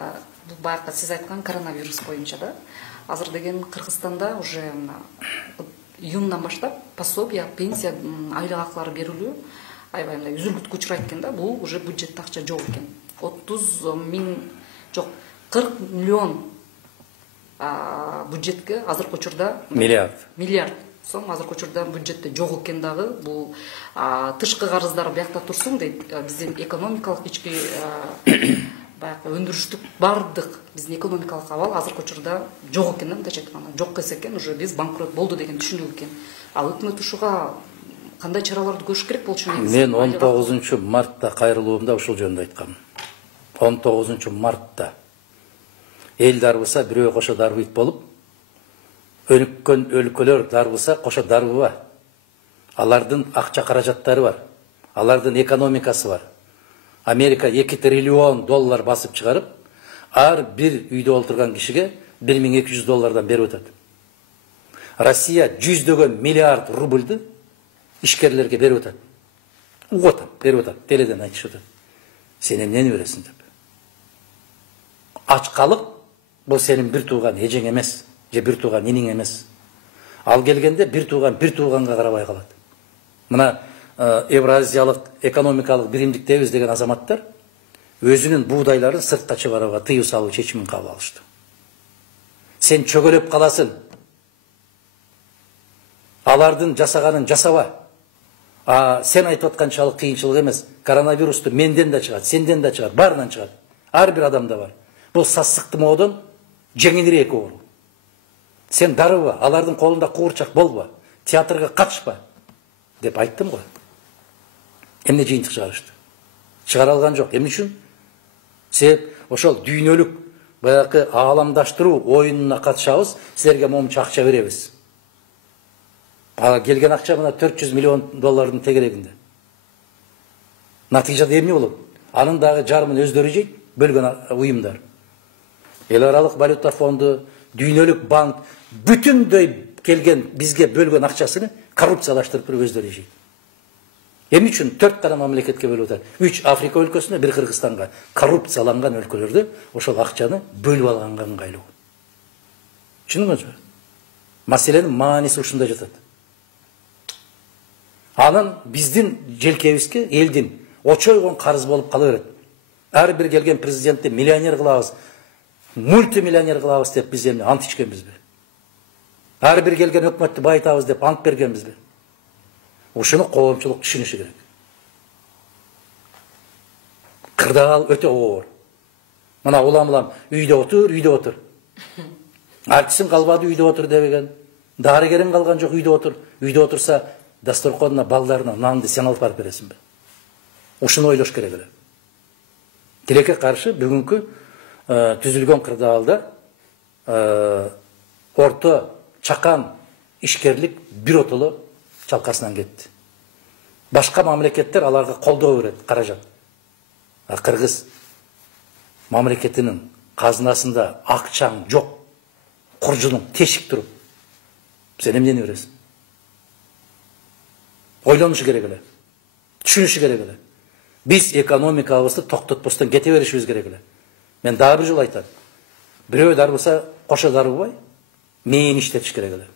Бул баягы сиз айткан коронавирус боюнча да. Азыр деген Кыргызстанда уже июндан баштап пособие, пенсия, айлык акылары берилүү аябай мындай үзүлгүткө учурайт экен да. Бул уже бюджетте акча жок экен. 30 миң жок, 40 миллион бюджетке азыркы учурда миллиард сом азыркы учурда бюджетте жок экен дагы. Бул тышкы карыздар биякта турсун дейт. Биздин экономикалык ички баягы өндүрүштүк бардык биздин экономикалык абал азыркы учурда жок экен да, мындайча айтканда. Жок эсе экен, уже биз банкрот болду деген түшүнүк экен. Ал өкмөт ушуга кандай чараларды көрүш керек болчу? Мен 19 мартта кайрылуумда ушул жөнүндө айткам. 19 мартта эл дарбыса бирөө кошо дарбыйт болуп, өнүккөн өлкөлөр дарбыса кошо дарбыба. Алардын акча каражаттары бар. Алардын экономикасы бар. Америка 2 триллион доллар басып чыгарып, ар бир үйдө олтурган кишиге 1200 доллардан берип атат. Россия 100 миллиард рубльды ишкерлерге берип атат. Уготап берип атат, теледен айтышып атат. Сен эмнени бересиң деп. Ачкалык бул сенин бир тууган эжең эмес, же бир тууган иниң эмес. Ал келгенде бир тууганга карабай калат. Мына Евразиялык экономикалык биримдиктебиз деген азаматтар өзүнүн буудайларын сыртка чыгарууга тыюу салуу чечимин кабыл алышты. Сен чөгөлөп каласың. Алардын жасаганын жасаба. Сен айтып атканчалык кыйынчылык эмес. Коронавирусту менден да чыгат, сенден да чыгат, баарынан чыгат. Ар бир адамда бар. Бул сасыктымоодон жеңилирээк оору. Сен дарыба, алардын колунда куурчак болба, театрга катышпа деп айттым го. Эмне жыйынтык чыгарышты? Чыгара алган жок. Эмне үчүн? Себеп ошол дүйнөлүк баягы ааламдаштыруу оюнуна катышабыз, силерге момчу акча беребиз. Келген акча мына 400 миллион доллардын тегерегинде. Натыйжада эмне болот? Анын дагы жарымын өздөрү жейт, бөлгөн уюмдар. Эл аралык валюта фонду, дүйнөлүк банк бүтүндөй келген бизге бөлгөн акчасын коррупциялаштырып өздөрү жейт. Эмне үчүн 4 гана мамлекетке бөлүп атат? 3 Африка өлкөсүнө, 1 Кыргызстанга. Коррупцияланган өлкөлөрдө ошол акчаны бөлүп алганга ыңгайлуу. Түшүндүңүзбү? Маселенин мааниси ушунда жатат. Анан биздин желкебизге элдин очойгон карыз болуп кала берет. Ар бир келген президентти миллионер кылабыз, мультимиллионер кылабыз деп биз эмне ант ичкенбизби? Ар бир келген өкмөттү байытабыз деп ант бергенбизби? Ушуну коомчулук түшүнүшү керек. Кырдаал өтө оор. Мына улам үйдө отур. Артисин калбады үйдө отур дебеген. Дарыгерин калган жок үйдө отур. Үйдө отурса дасторконуна балдарына нанды сен алып барып бересиңби? Ушуну ойлош керек эле. Тилекке каршы бүгүнкү түзүлгөн кырдаалда орто чакан ишкерлик биротоло чалкасынан кетти. Башка мамлекеттер аларга колдоо берет, каражат. Кыргыз мамлекетинин казынасында акчаң жок, куржуның тешик туруп, сен эмнени бересиң? Ойлонушу керек эле. Түшүнүшү керек эле. Биз экономикабызды токтотпостон кете беришибиз керек эле. Мен дагы бир жолу айтам. Бирөө дарбыса кошо дарбыбай, мээни иштетиш керек эле.